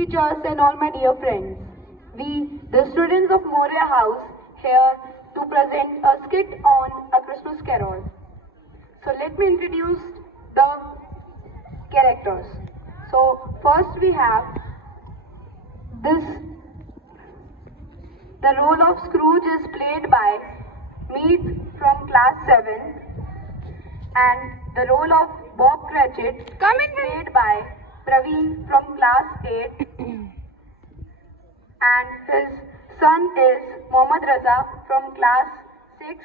teachers and all my dear friends. We, the students of Moria House, here to present a skit on A Christmas Carol. So let me introduce the characters. So first we have this. The role of Scrooge is played by Mead from class 7 and the role of Bob Cratchit is played by Praveen from class 8 and his son is Mohammad Raza from class 6.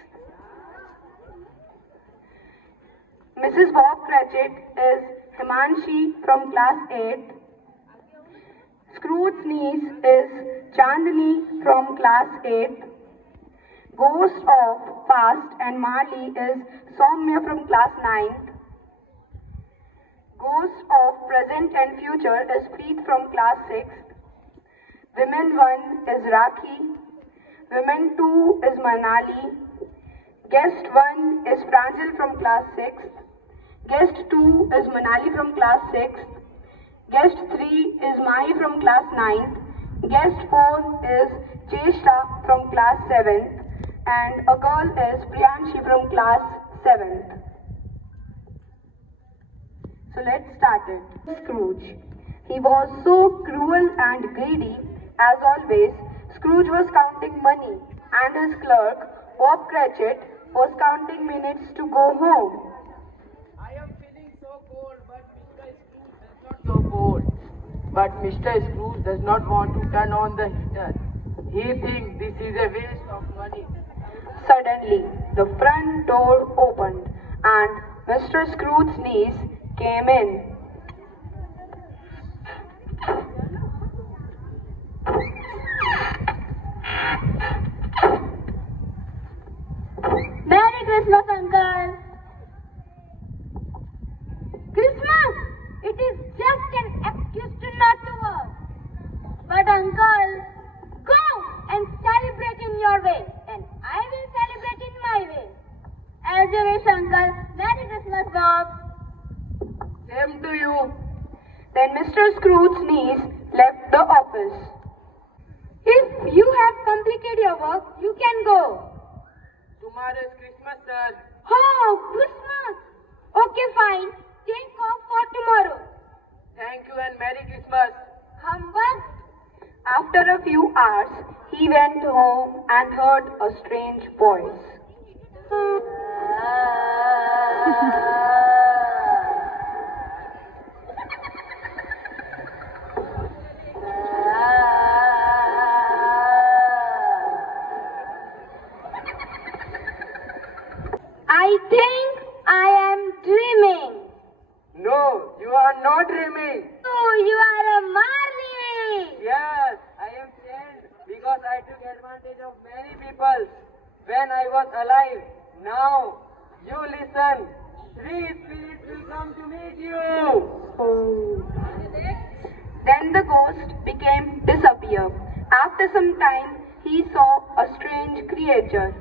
Mrs. Bob Cratchit is Himanshi from class 8. Scrooge's niece is Chandni from class 8. Ghost of Past and Marley is Soumya from class 9th. Ghost of Present and Future is Preet from class 6th. Women 1 is Rakhi. Women 2 is Manali. Guest 1 is Pranjal from class 6th. Guest 2 is Manali from class 6th. Guest 3 is Mahi from class 9th. Guest 4 is Cheshta from class 7th. And a girl is Priyanshi from class 7th. So let's start it. Scrooge. He was so cruel and greedy. As always, Scrooge was counting money and his clerk, Bob Cratchit, was counting minutes to go home. I am feeling so cold, but Mr. Scrooge does not want to turn on the heater. He thinks this is a waste of money. Suddenly, the front door opened and Mr. Scrooge's niece came in. Merry Christmas, Uncle! Christmas! It is just an excuse to not to work. But Uncle, go and celebrate in your way, and I will celebrate in my way. As you wish, Uncle. Merry Christmas, Bob. Same to you. Then Mr. Scrooge's niece left the office. If you have completed your work, you can go. Tomorrow is Christmas, sir. Oh, Christmas! Okay, fine. Take off for tomorrow. Thank you and Merry Christmas. Humbug! After a few hours, he went home and heard a strange voice. I think I am dreaming. No, you are not dreaming. Oh, you are a Marley. Yes, I am sane because I took advantage of many people when I was alive. Now, you listen. 3 spirits will come to meet you. Then the ghost became disappear. After some time, he saw a strange creature.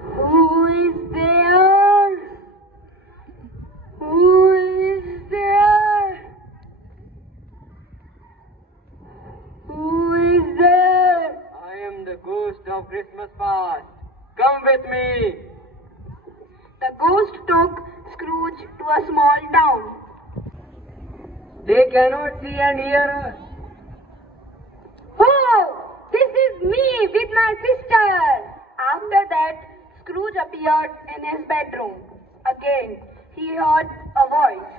Who is there? Who is there? Who is there? I am the ghost of Christmas past. Come with me. The ghost took Scrooge to a small town. They cannot see and hear us. Oh, this is me with my sister. After that, Scrooge appeared in his bedroom. Again, he heard a voice.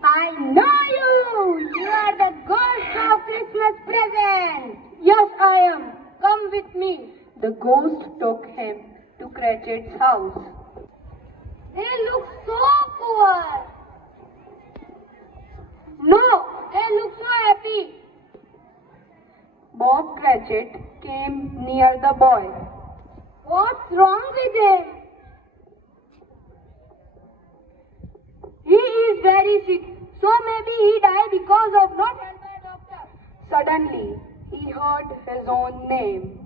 I know you. You are the ghost of Christmas present. Yes, I am. Come with me. The ghost took him to Cratchit's house. They look so is very sick, so maybe he died because of not help by doctor. Suddenly, he heard his own name.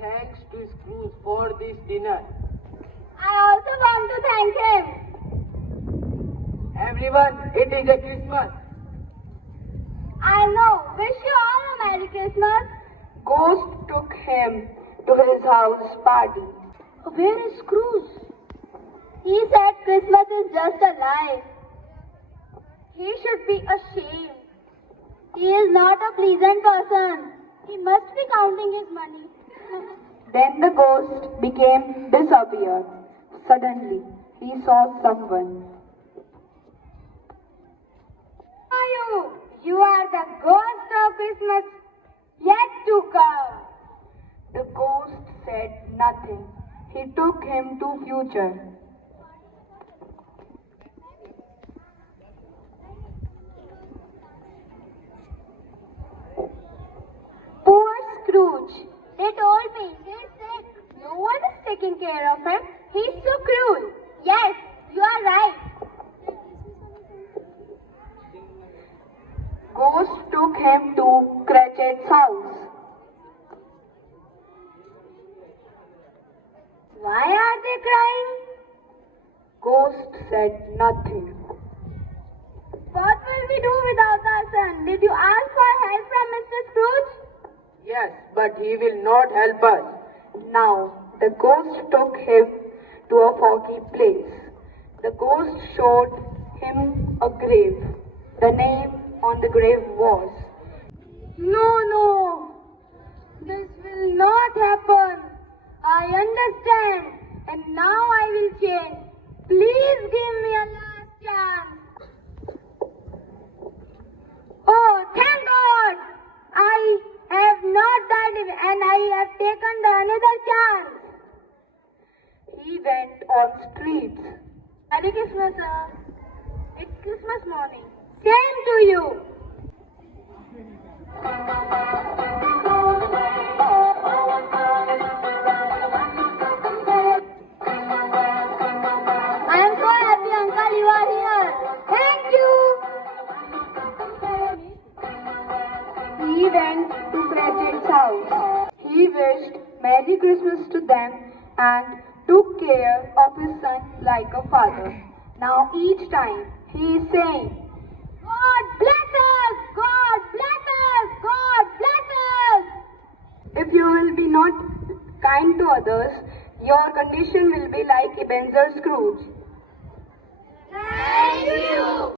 Thanks to Scrooge for this dinner. I also want to thank him. Everyone, it is a Christmas. I know. Wish you all a Merry Christmas. Ghost took him to his house party. Where is Scrooge? He said Christmas is just a lie. He should be ashamed. He is not a pleasant person. He must be counting his money. Then the ghost became disappeared. Suddenly, he saw someone. Are you? You are the ghost of Christmas yet to come. The ghost said nothing. He took him to future. Poor Scrooge. They told me he's sick. No one is taking care of him. He's so cruel. Yes, you are right. Ghost took him to Cratchit's house. Why are they crying? Ghost said nothing. What will we do without our son? Did you ask for help from Mr. Scrooge? Yes, but he will not help us. Now, the ghost took him to a foggy place. The ghost showed him a grave. The name on the grave was. No. This will not happen. I understand. And now I will change. Please give me a last chance. Oh, thank God. I have not died and I have taken the another chance. He went on streets. Merry Christmas, sir. It's Christmas morning. Same to you. I am so happy, Uncle, you are here. Thank you. He went to Cratchit's house. He wished Merry Christmas to them and took care of his son like a father. Now each time he is saying, God bless us. God bless us. God bless us. if you will be not kind to others, your condition will be like Ebenezer Scrooge. Thank you.